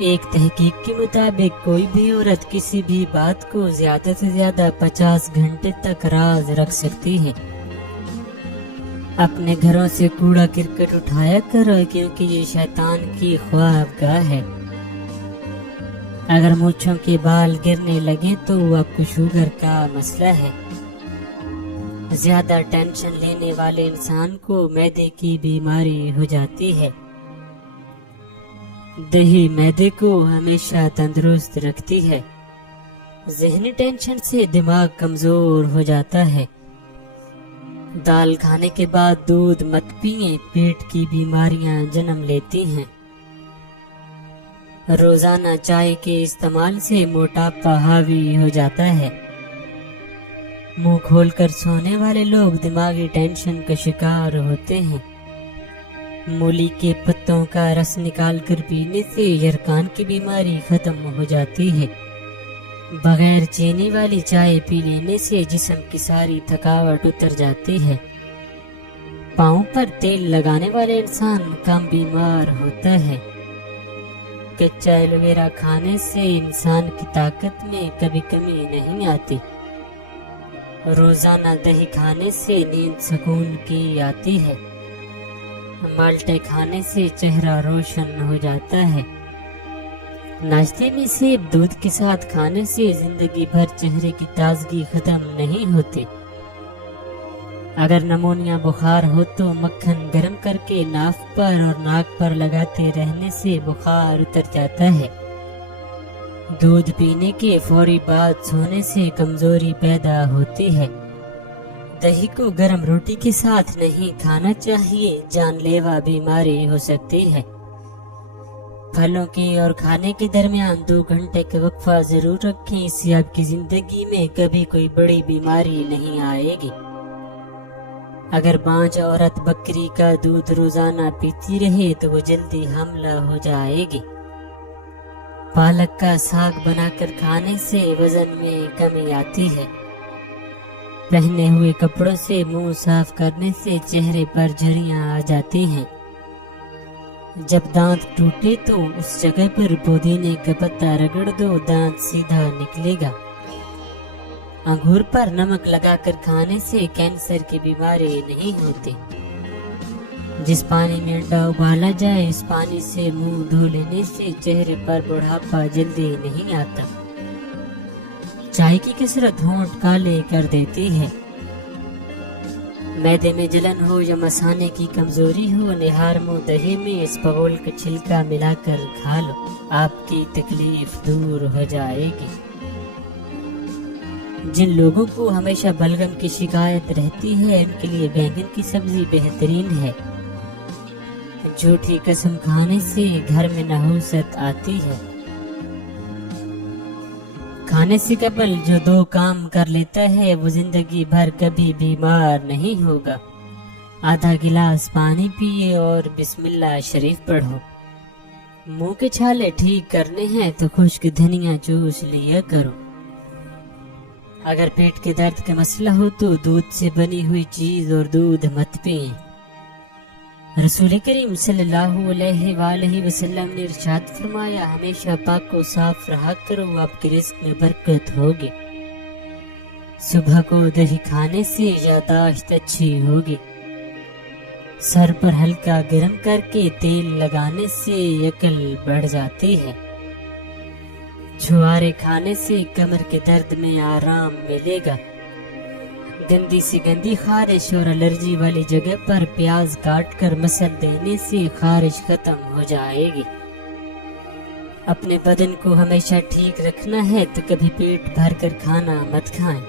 ایک تحقیق کے مطابق کوئی بھی عورت کسی بھی بات کو زیادہ سے زیادہ 50 گھنٹے تک راز رکھ سکتی ہے۔ اپنے گھروں سے کوڑا کرکٹ اٹھایا کرو کیونکہ یہ شیطان کی خواب گاہ ہے۔ اگر مونچھوں کے بال گرنے لگے تو آپ کو شوگر کا مسئلہ ہے۔ زیادہ ٹینشن لینے والے انسان کو معدے کی بیماری ہو جاتی ہے۔ دہی معدے کو ہمیشہ تندرست رکھتی ہے۔ ذہنی ٹینشن سے دماغ کمزور ہو جاتا ہے۔ دال کھانے کے بعد دودھ مت پئیں، پیٹ کی بیماریاں جنم لیتی ہیں۔ روزانہ چائے کے استعمال سے موٹاپا حاوی ہو جاتا ہے۔ منہ کھول کر سونے والے لوگ دماغی ٹینشن کا شکار ہوتے ہیں۔ مولی کے پتوں کا رس نکال کر پینے سے یرقان کی بیماری ختم ہو جاتی ہے۔ بغیر چینی والی چائے پی لینے سے جسم کی ساری تھکاوٹ اتر جاتی ہے۔ پاؤں پر تیل لگانے والے انسان کم بیمار ہوتا ہے۔ کچا ایلو ویرا کھانے سے انسان کی طاقت میں کبھی کمی نہیں آتی۔ روزانہ دہی کھانے سے نیند سکون کی آتی ہے۔ مالٹے کھانے سے چہرہ روشن ہو جاتا ہے۔ ناشتے میں سیب دودھ کے ساتھ کھانے سے زندگی بھر چہرے کی تازگی ختم نہیں ہوتی۔ اگر نمونیا بخار ہو تو مکھن گرم کر کے ناف پر اور ناک پر لگاتے رہنے سے بخار اتر جاتا ہے۔ دودھ پینے کے فوری بعد سونے سے کمزوری پیدا ہوتی ہے۔ دہی کو گرم روٹی کے ساتھ نہیں کھانا چاہیے، جان لیوا بیماری ہو سکتی ہے۔ پھلوں کے اور کھانے کے درمیان 2 گھنٹے کا وقفہ ضرور رکھیں، اس سے آپ کی زندگی میں کبھی کوئی بڑی بیماری نہیں آئے گی۔ اگر بانجھ عورت بکری کا دودھ روزانہ پیتی رہے تو وہ جلدی حاملہ ہو جائے گی۔ پالک کا ساگ بنا کر کھانے سے وزن میں کمی آتی ہے۔ پہنے ہوئے کپڑوں سے منہ صاف کرنے سے چہرے پر جھریاں آ جاتی ہیں۔ جب دانت ٹوٹے تو اس جگہ پر پودینے کا پتا رگڑ دو، دانت سیدھا نکلے گا۔ انگور پر نمک لگا کر کھانے سے کینسر کی بیماری نہیں ہوتی۔ جس پانی میں انڈا ابالا جائے اس پانی سے منہ دھو لینے سے چہرے پر بڑھاپا جلدی نہیں آتا۔ چائے کی کثرت ہونٹ کالے کر دیتی ہے۔ معدے میں جلن ہو یا مثانے کی کمزوری ہو، نہار منہ دہی میں اسپغول کا چھلکا ملا کر کھا لو، آپ کی تکلیف دور ہو جائے گی۔ جن لوگوں کو ہمیشہ بلغم کی شکایت رہتی ہے ان کے لیے بینگن کی سبزی بہترین ہے۔ جھوٹی قسم کھانے سے گھر میں نحوست آتی ہے۔ کھانے سے قبل جو 2 کام کر لیتا ہے وہ زندگی بھر کبھی بیمار نہیں ہوگا۔ آدھا گلاس پانی پیے اور بسم اللہ شریف پڑھو۔ منہ کے چھالے ٹھیک کرنے ہیں تو خشک دھنیا چوس لیا کرو۔ اگر پیٹ کے درد کا مسئلہ ہو تو دودھ سے بنی ہوئی چیز اور دودھ مت پئیں۔ رسول کریم صلی اللہ علیہ وآلہ وسلم نے ارشاد فرمایا، ہمیشہ پاک و صاف رہا کرو، آپ کے رزق میں برکت ہوگی۔ صبح کو دہی کھانے سے یادداشت اچھی ہوگی۔ سر پر ہلکا گرم کر کے تیل لگانے سے عقل بڑھ جاتی ہے۔ چھوارے کھانے سے کمر کے درد میں آرام ملے گا۔ گندی سے گندی خارش اور الرجی والی جگہ پر پیاز کاٹ کر مسل دینے سے خارش ختم ہو جائے گی۔ اپنے بدن کو ہمیشہ ٹھیک رکھنا ہے تو کبھی پیٹ بھر کر کھانا مت کھائیں۔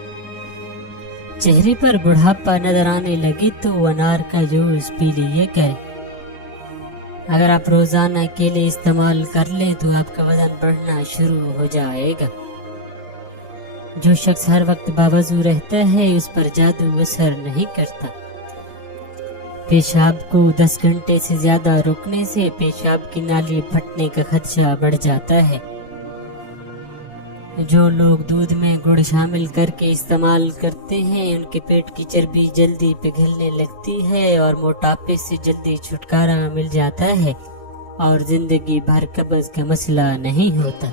چہرے پر بڑھاپا نظر آنے لگے تو انار کا جوس پی لیا کریں۔ اگر آپ روزانہ کیلے استعمال کر لیں تو آپ کا وزن بڑھنا شروع ہو جائے گا۔ جو شخص ہر وقت باوضو رہتا ہے اس پر جادو اثر نہیں کرتا۔ پیشاب کو 10 گھنٹے سے زیادہ روکنے سے پیشاب کی نالی پھٹنے کا خدشہ بڑھ جاتا ہے۔ جو لوگ دودھ میں گڑ شامل کر کے استعمال کرتے ہیں ان کے پیٹ کی چربی جلدی پگھلنے لگتی ہے اور موٹاپے سے جلدی چھٹکارا مل جاتا ہے۔ اور زندگی بھر قبض کا مسئلہ نہیں ہوتا۔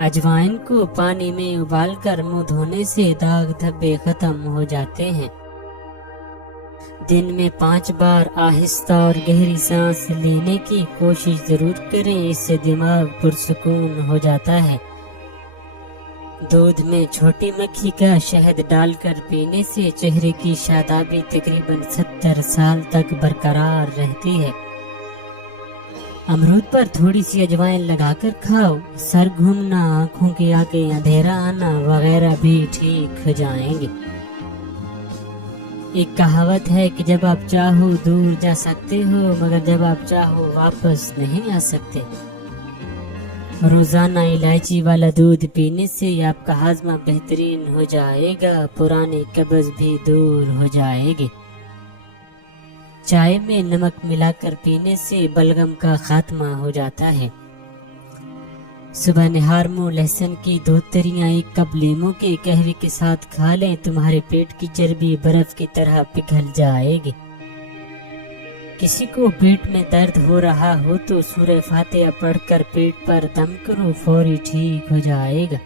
اجوائن کو پانی میں ابال کر منہ دھونے سے داغ دھبے ختم ہو جاتے ہیں۔ دن میں 5 بار آہستہ اور گہری سانس لینے کی کوشش ضرور کریں، اس سے دماغ پرسکون ہو جاتا ہے۔ دودھ میں چھوٹی مکھی کا شہد ڈال کر پینے سے چہرے کی شادابی تقریباً 70 سال تک برقرار رہتی ہے۔ امرود پر تھوڑی سی اجوائن لگا کر کھاؤ، سر گھومنا، آنکھوں کے آگے اندھیرا آنا وغیرہ بھی ٹھیک ہو جائیں گے۔ ایک کہاوت ہے کہ جب آپ چاہو دور جا سکتے ہو، مگر جب آپ چاہو واپس نہیں آ سکتے۔ روزانہ الائچی والا دودھ پینے سے آپ کا ہاضمہ بہترین ہو جائے گا، پرانی قبض بھی دور ہو جائے گی۔ چائے میں نمک ملا کر پینے سے بلغم کا خاتمہ ہو جاتا ہے۔ صبح نہار منہ لہسن کی 2 تریاں 1 کپ لیموں کے قہوے کے ساتھ کھا لیں، تمہارے پیٹ کی چربی برف کی طرح پگھل جائے گی۔ کسی کو پیٹ میں درد ہو رہا ہو تو سورہ فاتحہ پڑھ کر پیٹ پر دم کرو، فوری ٹھیک ہو جائے گا۔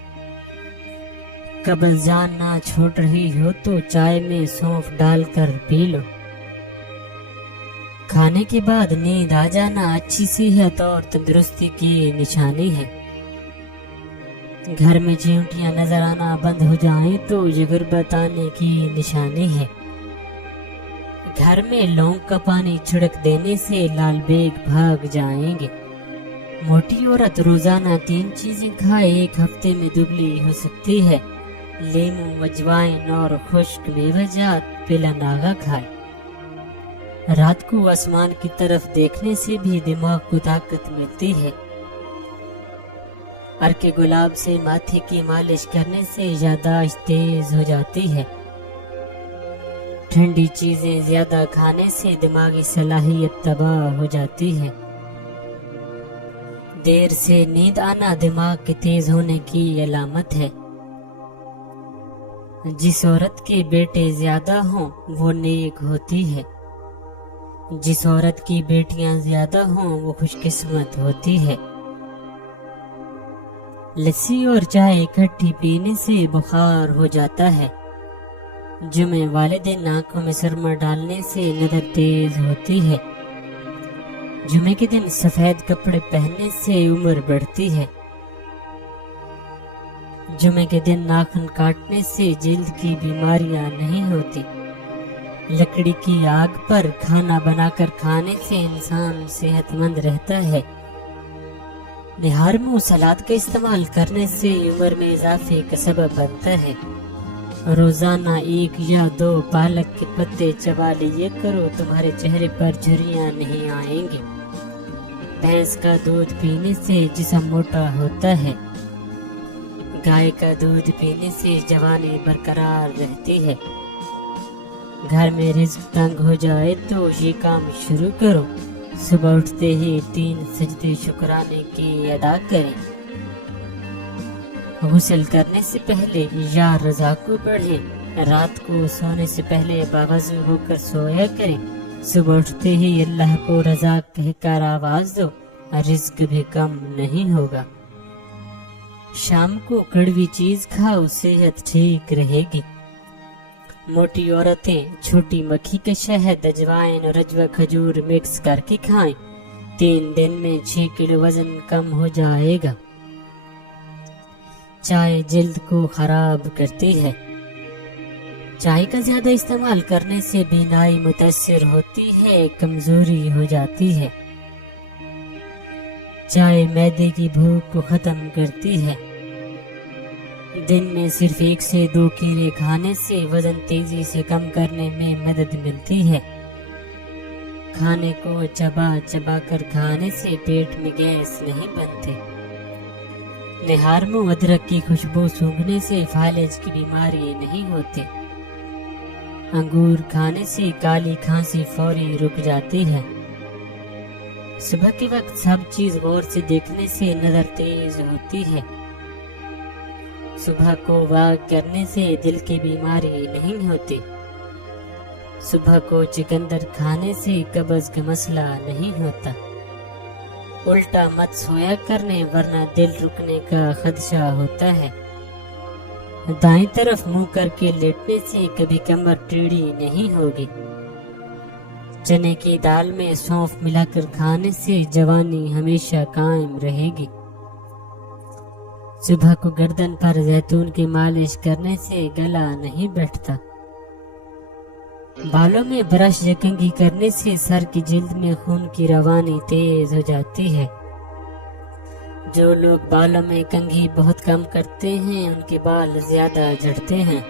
قبض جان نہ چھوڑ رہی ہو تو چائے میں سونف ڈال کر پی لو۔ کھانے کے بعد نیند آ جانا اچھی صحت اور تندرستی کی نشانی ہے۔ گھر میں چیونٹیاں نظر آنا بند ہو جائیں تو یہ غربت آنے کی نشانی ہے۔ گھر میں لونگ کا پانی چھڑک دینے سے لال بیگ بھاگ جائیں گے۔ موٹی عورت روزانہ 3 چیزیں کھائے، 1 ہفتے میں دبلی ہو سکتی ہے۔ لیموں، اجوائن اور خشک میوہ جات بلا ناغہ کھائے۔ رات کو آسمان کی طرف دیکھنے سے بھی دماغ کو طاقت ملتی ہے۔ عرق گلاب سے ماتھے کی مالش کرنے سے یادداشت تیز ہو جاتی ہے۔ ٹھنڈی چیزیں زیادہ کھانے سے دماغی صلاحیت تباہ ہو جاتی ہے۔ دیر سے نیند آنا دماغ کے تیز ہونے کی علامت ہے۔ جس عورت کے بیٹے زیادہ ہوں وہ نیک ہوتی ہے، جس عورت کی بیٹیاں زیادہ ہوں وہ خوش قسمت ہوتی ہے۔ لسی اور چائے اکٹھی پینے سے بخار ہو جاتا ہے۔ جمعے والے دن آنکھوں میں سرما ڈالنے سے نظر تیز ہوتی ہے۔ جمعے کے دن سفید کپڑے پہننے سے عمر بڑھتی ہے۔ جمعے کے دن ناخن کاٹنے سے جلد کی بیماریاں نہیں ہوتی۔ لکڑی کی آگ پر کھانا بنا کر کھانے سے انسان صحت مند رہتا ہے۔ نہار منہ سلاد کا استعمال کرنے سے عمر میں اضافے کا سبب بنتا ہے۔ روزانہ 1 یا 2 پالک کے پتے چبا لیا کرو، تمہارے چہرے پر جھریاں نہیں آئیں گے۔ بھینس کا دودھ پینے سے جسم موٹا ہوتا ہے۔ گائے کا دودھ پینے سے جوانی برقرار رہتی ہے۔ گھر میں رزق تنگ ہو جائے تو یہ کام شروع کرو، صبح اٹھتے ہی 3 سجدے شکرانے کی ادا کریں۔ غسل کرنے سے پہلے یا رضا کو پڑھیں۔ رات کو سونے سے پہلے باوضو ہو کر سویا کریں۔ صبح اٹھتے ہی اللہ کو رضا کہہ کر آواز دو، رزق بھی کم نہیں ہوگا۔ شام کو کڑوی چیز کھاؤ، صحت ٹھیک رہے گی۔ موٹی عورتیں چھوٹی مکھی کا شہد، اجوائن اور اجوا کھجور مکس کر کے کھائیں، 3 دن میں 6 کلو وزن کم ہو جائے گا۔ چائے جلد کو خراب کرتی ہے۔ چائے کا زیادہ استعمال کرنے سے بینائی متاثر ہوتی ہے، کمزوری ہو جاتی ہے۔ چائے معدے کی بھوک کو ختم کرتی ہے۔ دن میں صرف 1 سے 2 کیلے کھانے سے وزن تیزی سے کم کرنے میں مدد ملتی ہے۔ کھانے کو چبا چبا کر کھانے سے پیٹ میں گیس نہیں بنتی۔ نہار منہ ادرک کی خوشبو سونگھنے سے فالج کی بیماری نہیں ہوتی۔ انگور کھانے سے کالی کھانسی فوری رک جاتی ہے۔ صبح کے وقت سب چیز غور سے دیکھنے سے نظر تیز ہوتی ہے۔ صبح کو واک کرنے سے دل کی بیماری نہیں ہوتی۔ صبح کو چکندر کھانے سے قبض کا مسئلہ نہیں ہوتا۔ الٹا مت سویا کرنے ورنہ دل رکنے کا خدشہ ہوتا ہے۔ دائیں طرف منہ کر کے لیٹنے سے کبھی کمر ٹیڑھی نہیں ہوگی۔ چنے کی دال میں سونف ملا کر کھانے سے جوانی ہمیشہ قائم رہے گی۔ صبح کو گردن پر زیتون کی مالش کرنے سے گلا نہیں بیٹھتا۔ بالوں میں برش یا کنگھی کرنے سے سر کی جلد میں خون کی روانی تیز ہو جاتی ہے۔ جو لوگ بالوں میں کنگھی بہت کم کرتے ہیں ان کے بال زیادہ جھڑتے ہیں۔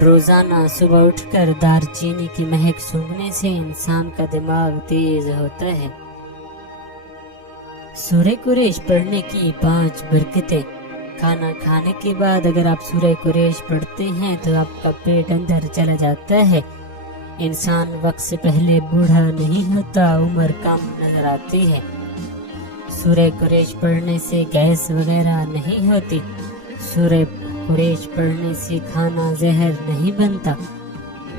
روزانہ صبح اٹھ کر دار چینی کی مہک سونگھنے سے انسان کا دماغ تیز ہوتا ہے۔ سورہ قریش پڑھنے کی 5 برکتیں۔ کھانا کھانے کے بعد اگر آپ سورہ قریش پڑھتے ہیں تو آپ کا پیٹ اندر چلا جاتا ہے۔ انسان وقت سے پہلے بوڑھا نہیں ہوتا، عمر کم نظر آتی ہے۔ سورہ قریش پڑھنے سے گیس وغیرہ نہیں ہوتی۔ سورہ قریش پڑھنے سے کھانا زہر نہیں بنتا۔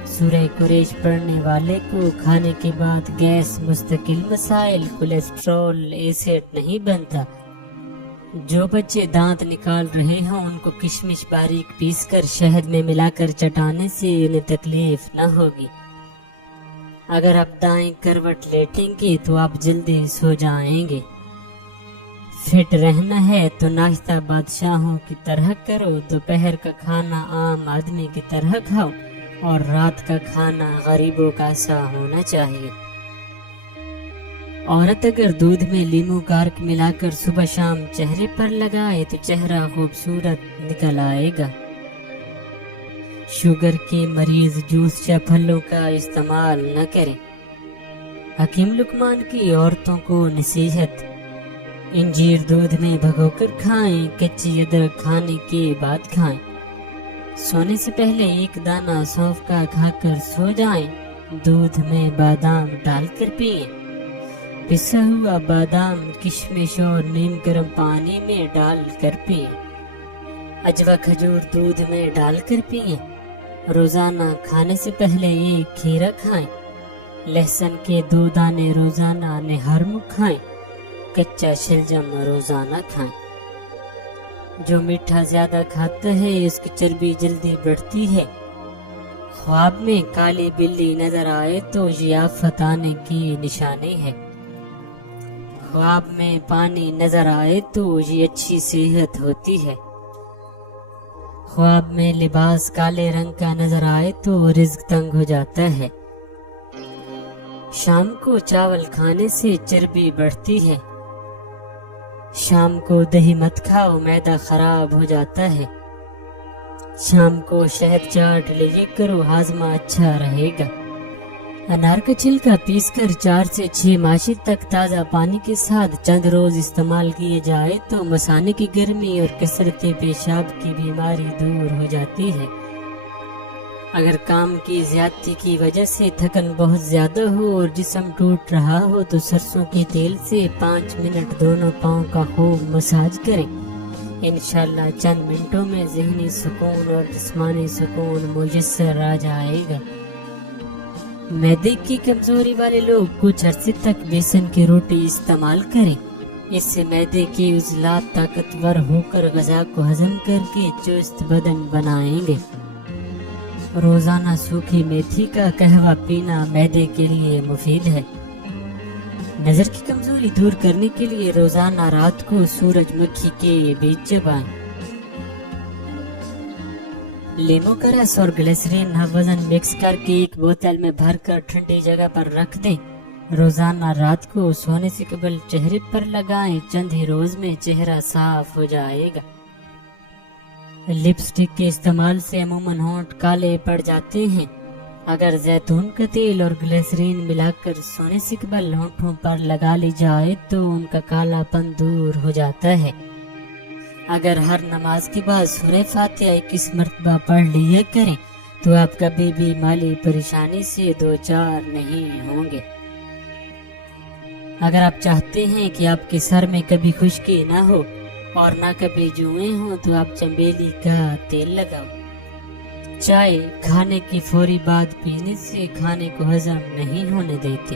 سورہ قریش پڑھنے والے کو کھانے کے بعد گیس، مستقل مسائل، کولیسٹرول، ایسڈ نہیں بنتا۔ جو بچے دانت نکال رہے ہوں ان کو کشمش باریک پیس کر شہد میں ملا کر چٹانے سے انہیں تکلیف نہ ہوگی۔ اگر آپ دائیں کروٹ لیٹیں گے تو آپ جلدی سو جائیں گے۔ فٹ رہنا ہے تو ناشتہ بادشاہوں کی طرح کرو، دوپہر کا کھانا عام آدمی کی طرح کھاؤ اور رات کا کھانا غریبوں کا سا ہونا چاہیے۔ عورت اگر دودھ میں لیمو کارک ملا کر صبح شام چہرے پر لگائے تو چہرہ خوبصورت نکل آئے گا۔ شوگر کے مریض جوس یا پھلوں کا استعمال نہ کریں۔ حکیم لقمان کی عورتوں کو نصیحت: انجیر دودھ میں بھگو کر کھائیں، کچی ادرک کھانے کے بعد کھائیں۔ سونے سے پہلے 1 دانہ سونف کا کھا کر سو جائیں۔ دودھ میں بادام ڈال کر پئیں۔ پسا ہوا بادام، کشمش اور نیم گرم پانی میں ڈال کر پئیں۔ اجوا کھجور دودھ میں ڈال کر پئیں۔ روزانہ کھانے سے پہلے 1 کھیرا کھائیں۔ لہسن کے 2 دانے روزانہ نہار منہ کھائیں۔ کچا شلجم روزانہ کھائیں۔ جو میٹھا زیادہ کھاتا ہے اس کی چربی جلدی بڑھتی ہے۔ خواب میں کالی بلی نظر آئے تو یہ آفت آنے کی نشانی ہے۔ خواب میں پانی نظر آئے تو یہ اچھی صحت ہوتی ہے۔ خواب میں لباس کالے رنگ کا نظر آئے تو رزق تنگ ہو جاتا ہے۔ شام کو چاول کھانے سے چربی بڑھتی ہے۔ شام کو دہی مت کھاؤ، معدہ خراب ہو جاتا ہے۔ شام کو شہد چاٹ لیا کرو، ہاضمہ اچھا رہے گا۔ انار کا چھلکا پیس کر 4 سے 6 ماشی تک تازہ پانی کے ساتھ چند روز استعمال کیے جائے تو مثانے کی گرمی اور کثرت پیشاب کی بیماری دور ہو جاتی ہے۔ اگر کام کی زیادتی کی وجہ سے تھکن بہت زیادہ ہو اور جسم ٹوٹ رہا ہو تو سرسوں کے تیل سے 5 منٹ دونوں پاؤں کا خوب مساج کریں۔ انشاءاللہ چند منٹوں میں ذہنی سکون اور جسمانی سکون میسر آ جائے گا۔ معدے کی کمزوری والے لوگ کچھ عرصے تک بیسن کی روٹی استعمال کریں۔ اس سے معدے کے عضلات طاقتور ہو کر غذا کو ہضم کر کے چست بدن بنائیں گے۔ روزانہ سوکھی میتھی کا قہوہ پینا معدے کے لیے مفید ہے۔ نظر کی کمزوری دور کرنے کے لیے روزانہ رات کو سورج مکھی کے بیج چبائیں۔ لیموں کا رس اور گلیسرین وزن مکس کر کے 1 بوتل میں بھر کر ٹھنڈی جگہ پر رکھ دیں۔ روزانہ رات کو سونے سے قبل چہرے پر لگائیں، چند ہی روز میں چہرہ صاف ہو جائے گا۔ لپسٹک کے استعمال سے عموماً ہونٹ کالے پڑ جاتے ہیں۔ اگر زیتون کا تیل اور گلیسرین ملا کر سونے سے قبل ہونٹوں پر لگا لی جائے تو ان کا کالا پن دور ہو جاتا ہے۔ اگر ہر نماز کے بعد سورہ فاتحہ 21 مرتبہ پڑھ لیا کریں تو آپ کبھی بھی مالی پریشانی سے دوچار نہیں ہوں گے۔ اگر آپ چاہتے ہیں کہ آپ کے سر میں کبھی خشکی نہ ہو اور نہ کبھی جوئیں ہوں تو آپ چنبیلی کا تیل لگاؤ۔ چائے کھانے کی فوری بعد پینے سے کھانے کو ہضم نہیں ہونے دیتی۔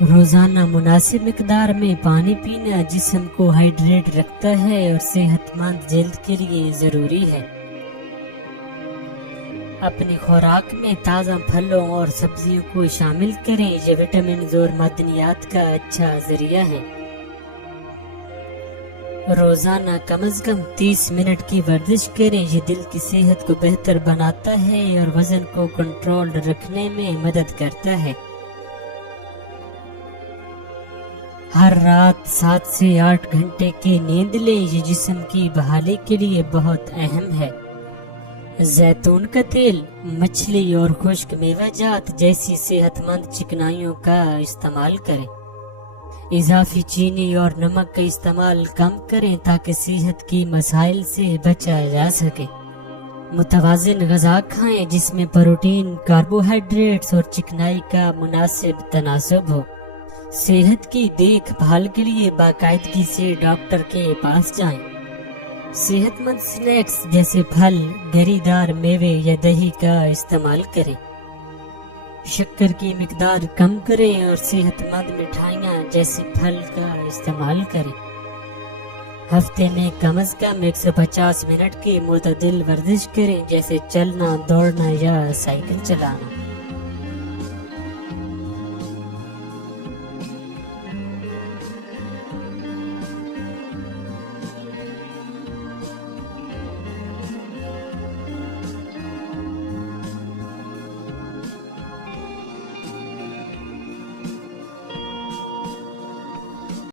روزانہ مناسب مقدار میں پانی پینا جسم کو ہائیڈریٹ رکھتا ہے اور صحت مند جلد کے لیے ضروری ہے۔ اپنی خوراک میں تازہ پھلوں اور سبزیوں کو شامل کریں، یہ وٹامنز اور معدنیات کا اچھا ذریعہ ہے۔ روزانہ کم از کم 30 منٹ کی ورزش کریں، یہ دل کی صحت کو بہتر بناتا ہے اور وزن کو کنٹرول رکھنے میں مدد کرتا ہے۔ ہر رات 7 سے 8 گھنٹے کی نیند لیں، یہ جسم کی بحالی کے لیے بہت اہم ہے۔ زیتون کا تیل، مچھلی اور خشک میوہ جات جیسی صحت مند چکنائیوں کا استعمال کریں۔ اضافی چینی اور نمک کا استعمال کم کریں تاکہ صحت کی مسائل سے بچا جا سکے۔ متوازن غذا کھائیں جس میں پروٹین، کاربوہائیڈریٹس اور چکنائی کا مناسب تناسب ہو۔ صحت کی دیکھ بھال کے لیے باقاعدگی سے ڈاکٹر کے پاس جائیں۔ صحت مند سنیکس جیسے پھل، گری دار میوے یا دہی کا استعمال کریں۔ شکر کی مقدار کم کریں اور صحت مند مٹھائیاں جیسے پھل کا استعمال کریں۔ ہفتے میں کم از کم 150 منٹ کی معتدل ورزش کریں، جیسے چلنا، دوڑنا یا سائیکل چلانا۔